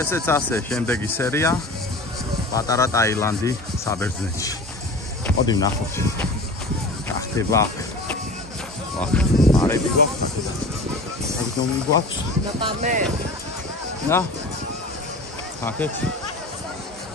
ესეც ასე შემდეგი სერია პატარა ტაილანდი საბერძნეთში. მოდი ვნახოთ. რა ხდება აქ? მარები გვაქვს. აქ ნომი გვაქვს. და აქეთ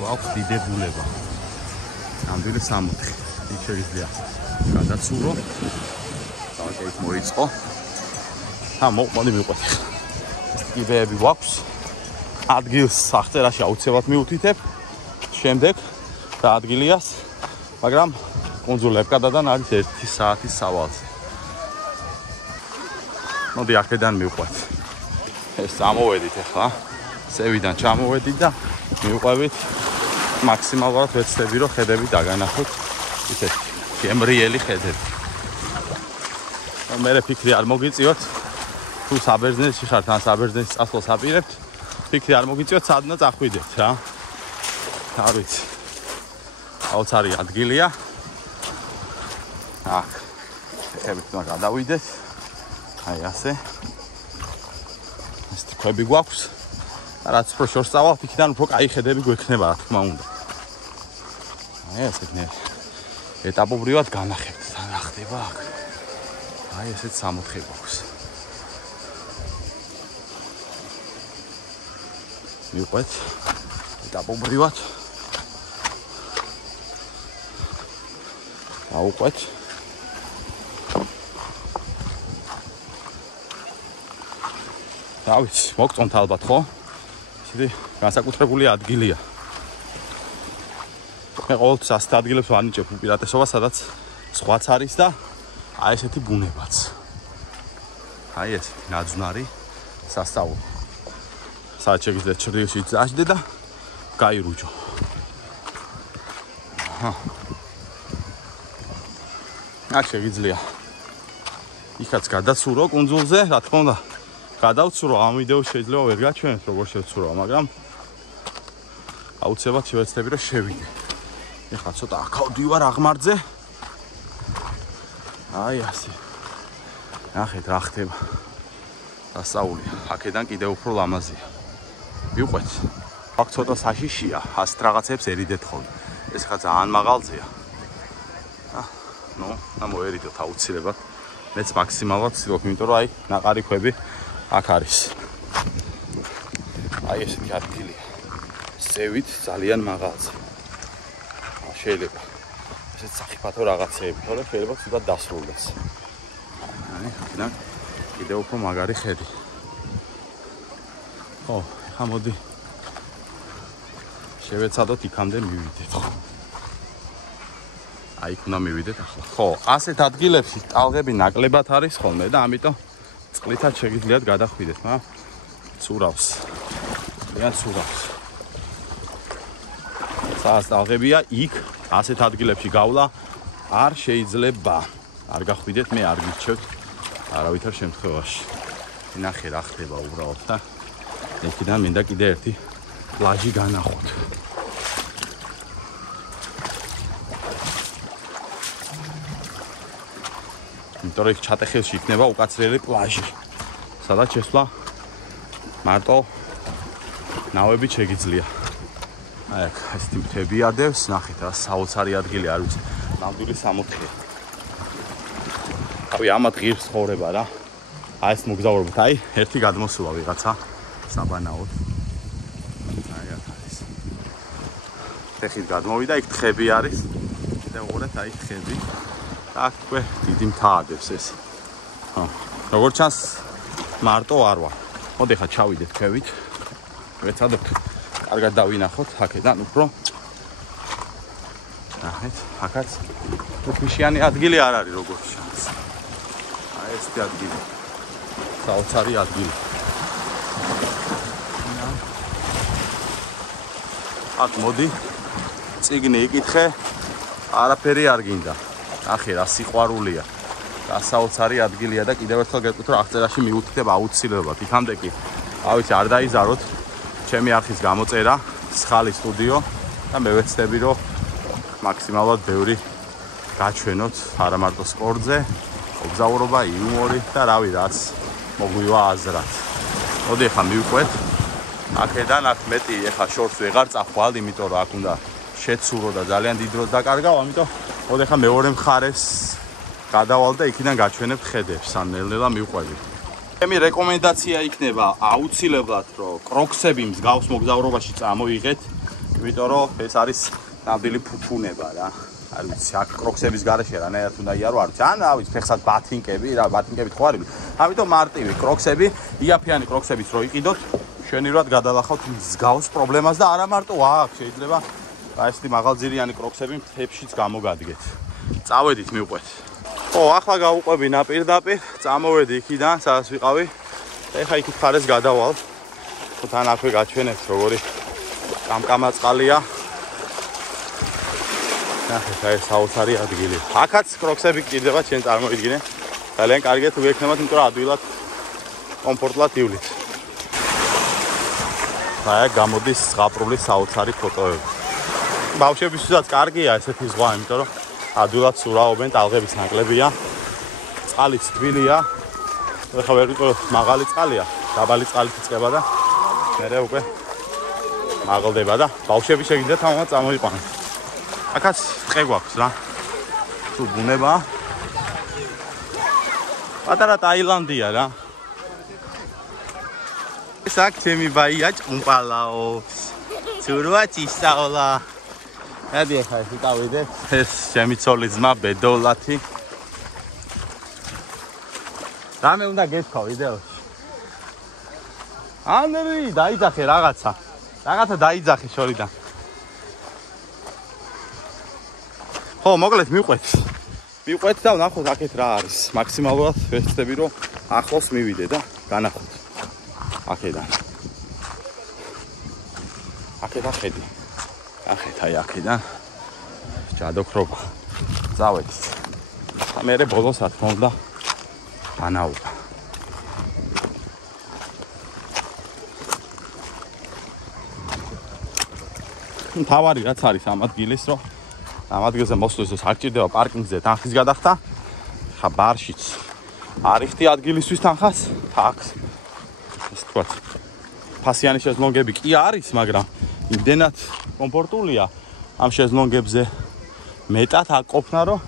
გვაქვს დიდებულება. ნამდვილი 64. იქ შეიძლება გადაცურო. საკეთ მოიწყო. მოდი მივყვეთ. კიბეები გვაქვს. ადგილს აღწერაში აუცილებლად მივუთითებ. შემდეგ და ადგილიას, მაგრამ კუნძულ ევკადადან არის 1 საათის სავალზე. მოდი აქედან მივყვეთ. ეს წამოვედით ახლა. სევიდან ჩამოვედით და მივყვებით მაქსიმალურად ვეცდები რომ ხედები დაგანახოთ. ისეთ გემრიელი ხედები. მე ფიქრი არ მოგიწიოთ თუ საბერძნეთში ხართ ან საბერძნეთის წასვლას აპირებთ. ფიქრი არ მოგიწიოთ სადაც ახვიდეთ რა. არ ვიცი. აუცარი ადგილია. აქ ხებით უნდა გადავიდეთ. აი ასე. ეს თქვები გვაქვს. რაც უფრო შორს წავალთ, იქიდან უფრო კაი ხედები გვექნება, რა თქმა უნდა. აი ასე ეტაპობრივად განახებთ, რა ხდება აქ. აი ესეც 64 გვაქვს. მივყვეთ ეტაპობრივად. აუყვეთ. რა ვიცი, მოგწონთ ალბათ, ხო? ისეთი განსაკუთრებული ადგილია. მე ყოველთვის ასეთ ადგილებს ვანიჭებ უპირატესობას, სადაც სხვაც არის და აი ესეთი ბუნებაც. აი ესეთი ნაძვნარი სასწაული. სადაც შეგიძლიათ ჩრდილში წაჭდე და გაირუჯო. აქ შეგიძლია იქაც გადაცურო კუნძულზე, რა თქმა უნდა. გადავცურო ამ ვიდეოს შეიძლება ვერ გაჩვენოთ როგორ შევცურო, მაგრამ აუცილებლად შევეცდები რომ შევიდე. ეხლა ცოტა აქავდივარ აღმართზე. აი ასე. ნახეთ რა ხდება. დასაულია. აქედან კიდევ უფრო ლამაზია. მივყვეთ. აქ ცოტა საშიშია, ასეთ რაღაცებს ერიდეთ ხოლმე. ეს ხა ძალიან მაღალზეა. მოერიდოთ აუცილებლად. მეც მაქსიმალურად ვცდილობ, იმიტომ რომ აი ნაყარი ქვები აქ არის. აი ესეთი ადგილია. ზევით ძალიან მაღალზე. შეიძლება ესეც საფათო რაღაცეები, თორე შეიძლება ცუდად დასრულდეს. აი, აქედან კიდევ უფრო მაგარი ხედი. ხო, ხა მოდი. შევეცადოთ იქამდე მივიდეთ, ხო? აი, უნდა მივიდეთ ახლა. ხო, ასეთ ადგილებში ტალღები ნაკლებად არის ხოლმე და ამიტომ წყლითაც შეგიძლიათ გადახვიდეთ, მაგრამ ცურავს. ძალიან ცურავს. სადაც ტალღებია, იქ ასეთ ადგილებში გავლა არ შეიძლება. არ გახვიდეთ, მე არ გირჩევთ არავითარ შემთხვევაში. ნახე რა ხდება უბრალოდ და იქიდან მინდა კიდე ერთი პლაჟი განახოთ. იმიტომ რომ იქ ჩატეხილში იქნება უკაცრიელი პლაჟი. სადაც შესვლა მარტო ნავებით შეგიძლია. აი აქ ესეთი მთები ადევს, ნახეთ რა საოცარი ადგილი არ ვიცი. ნამდვილი 64-ია. აი ამათ ღირს ცხოვრება რა. აი ეს მოგზაურობთ, აი ერთი გადმოსულა ვიღაცა საბანაოდ. აი აქ არის. ფეხით გადმოვიდა, იქ თხები არის. და უყურეთ აი თხები. აქ თქვენ დიდი მთა ადევს ეს. როგორც ჩანს მარტო არ ვარ. მოდი ხა ჩავიდეთ ქვევით. ვეცადოთ კარგად დავინახოთ აქედან უფრო. ნახეთ, აქაც უხიშიანი ადგილი არ არის როგორც ჩანს. აი ეს ადგილი. საოცარი ადგილი. აქ მოდი წიგნი იკითხე, არაფერი არ გინდა. ნახე რა სიყვარულია. რა საოცარი ადგილია და კიდევ ერთხელ გეტყვით რომ აღწერაში მივუთითებ აუცილებლად. იქამდე კი, ავიცი არ დაიზაროთ. ჩემი არხის გამოწერა, სხალი სტუდიო და მე ვეცდები რომ მაქსიმალურად ბევრი გაჩვენოთ არა მარტო სპორტზე, მოგზაურობა, იუმორი და რავი რაც მოგვივა აზრად. მოდი ახლა მივყვეთ აქედან აქ მეტი ეხა შორს ვეღარ წახვალ, იმიტომ რომ აქ უნდა შეცურო და ძალიან დიდ დროს დაკარგავ, ამიტომ მოდ ეხა მეორე მხარეს გადავალ და იქიდან გაჩვენებთ ხედებს, ან ნელ-ნელა მივყვები. ჩემი რეკომენდაცია იქნება აუცილებლად, რომ კროქსები მსგავს მოგზაურობაში წამოიღეთ, იმიტომ რომ ეს არის ნამდვილი ფუფუნება რა. არ ვიცი, აქ კროქსების გარეშე რანაირად უნდა იარო, არ ვიცი. ან რა ვიცი, ფეხსად ბათინკები, რა ბათინკებით ხო არის. ამიტომ მარტივი კროქსები, იაფიანი კროქსებიც რო იყიდოთ, შვენივრად გადალახავთ მსგავს პრობლემას და არა მარტო აქ შეიძლება ესეთი მაღალძირიანი კროქსები მთებშიც გამოგადგეთ. წავედით მივყვეთ. ხო, ახლა გავუყვები ნაპირდაპირ, წამოვედი იქიდან, სადაც ვიყავი. ეხა იქით ხარეს გადავალ. ხო, თან აქვე გაჩვენებთ როგორი კამკამაწყალია. ნახეთ, ეს საოცარი ადგილი. აქაც კროქსები გჭირდება, ჩვენ წარმოიდგინე. ძალიან კარგია თუ გექნებათ, იმიტომ რომ ადვილად კომფორტულად ივლით. აი, გამოდის ზღაპრული საოცარი ფოტოები. ბავშვებისთვისაც კარგია ესეთი ზღვა, იმიტომ რომ ადვილად სურაობენ, ტალღების ნაკლებია. წყალიც თბილია. ეხლა ვერ ვიტყვი, მაღალი წყალია, დაბალი წყალით იწყება და მერე უკვე მაღლდება და ბავშვები შეგიძლიათ ამათ წამოიყვანოთ. აქაც ტყე გვაქვს რა. თუ ბუნება. პატარა ტაილანდია რა. ეს აქ ჩემი ბაია ჭუმპალაობს. ცურვა წისწავლა. ადი ახლა ეს ვიტავიდე. ეს ჩემი ცოლი ძმა ბედოლათი. რამე უნდა გეთქვა ვიდეოში. ანრი დაიძახე რაღაცა. რაღაცა დაიძახე შორიდან. ხო, მოკლედ მივყვეთ. მივყვეთ და ვნახოთ აქეთ რა არის. მაქსიმალურად ვეცდები რომ ახლოს მივიდე და განახოთ. აქედან. აქედან ხედი. ახეთ აი აქედან ჯადოქრობა. წავედით. და მერე ბოლოს რა თქმა უნდა ანაუყა. თავარი რაც არის ამ ადგილის რომ ამ ადგილზე მოსვლისთვის არ ჭირდება პარკინგზე თანხის გადახდა. ხა ბარშიც არ იხდი ადგილისთვის თანხას, თაქს. ეს თქვა ფასიანი შეზლონგები კი არის, მაგრამ იმდენად კომფორტულია ამ შეზლონგებზე მეტად აკოფნა, რომ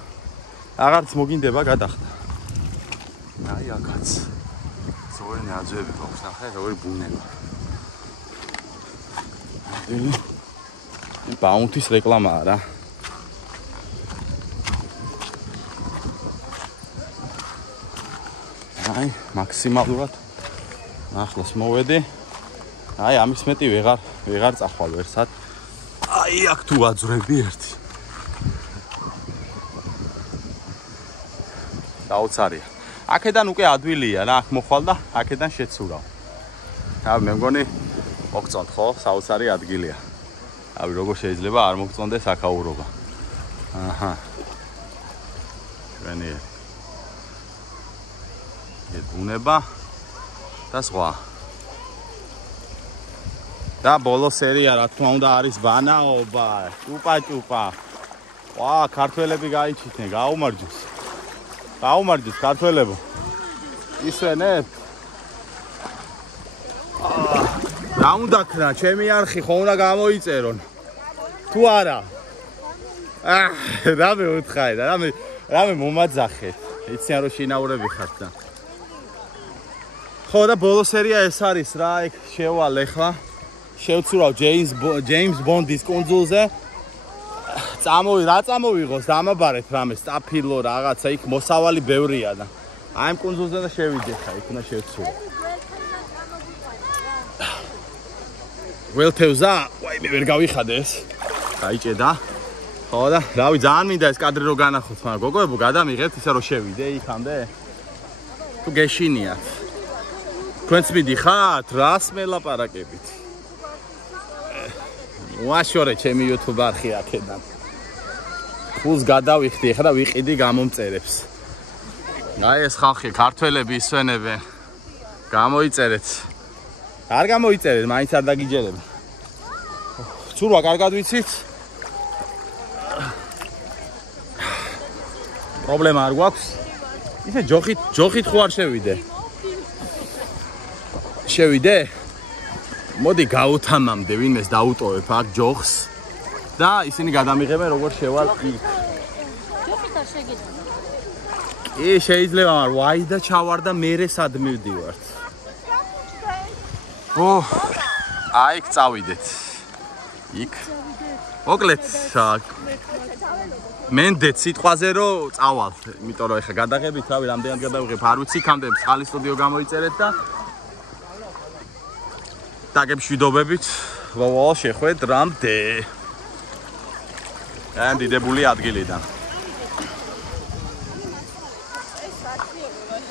აღარც მოგინდება გადახდა. აი აქაც ზორი ნაძვები გვაქვს, ნახე როგორი ბუნება. ბაუნთის რეკლამაა რა. აი მაქსიმალურად ახლოს მოვედი. აი ამის მეტი ვეღარ წახვალ ვერსად. აი აქ თუ აძვრები ერთი. დაუცარია. აქედან უკვე ადვილია რა, აქ მოხვალ და აქედან შეცურავ. აი მე მგონი მოგწონთ ხო? საოცარი ადგილია. აი როგორ შეიძლება არ მოგწონდეს აქაურობა. აჰა. ვენია. ბუნება და სხვა. და ბოლო სერია რა თქმა უნდა არის ბანაობა, ჭუპა. ვა, ქართველები გაიჩიტნენ, გაუმარჯოს. გაუმარჯოს ქართველებო. ისვენებ. რა უნდა ქნა, ჩემი არხი ხო უნდა გამოიწერონ. თუ არა. რა მე უთხარი და რა მე მომაძახეთ. იციან რომ შინაურები ხართ და. ხო და ბოლო სერია ეს არის რა, ეგ შევალ ახლა. შევცურავ ჯეიმს ბონდის კუნძულზე. წამოვიღოს დამაბარეთ რამე სტაფილო რაღაცა იქ მოსავალი ბევრია და აი ამ კუნძულზე და შევიდე ხა იქ უნდა შევცურო. ველთევზა, ვაი მე ვერ გავიხადე ეს. გაიჭედა. ხო და რავი ძალიან მინდა ეს კადრი რო განახოთ, მაგრამ გოგოებო გადამიღეთ ისე რომ შევიდე იქამდე. თუ გეშინიათ. თქვენც მიდიხართ რას მელაპარაკებით? ვაშორე ჩემი YouTube არხი აქედან. ფულს გადავიხდი ახლა და ვიყიდი გამომწერებს. აი ეს ხალხი ქართველები ისვენებენ. გამოიწერეთ. არ გამოიწერეთ, მაინც არ დაგიჯერებ. ცურვა კარგად ვიცით? პრობლემა არ გვაქვს. ისე ჯოხით ხო არ შევიდე. შევიდე? მოდი გავუთამამდე ვინმეს დაუტოვებ აქ ჯოხს და ისინი გადამიღებენ როგორ შევალ იქ. ჯოხით არ შეგიძლია. კი, შეიძლება, მაგრამ ვაი და ჩავარ და მერე სად მივდივართ. აი იქ წავიდეთ. იქ. მოკლედ, მენდეთ სიტყვაზე რომ წავალ, იმიტომ რომ ეხა გადაღებით, რავი, რამდენად გადავიღებ, არ ვიცი, იქამდე ხალი სტუდიო გამოიწერეთ და დაგემშვიდობებით, ვალ შეხვედრამდე. ამ დიდებული ადგილიდან.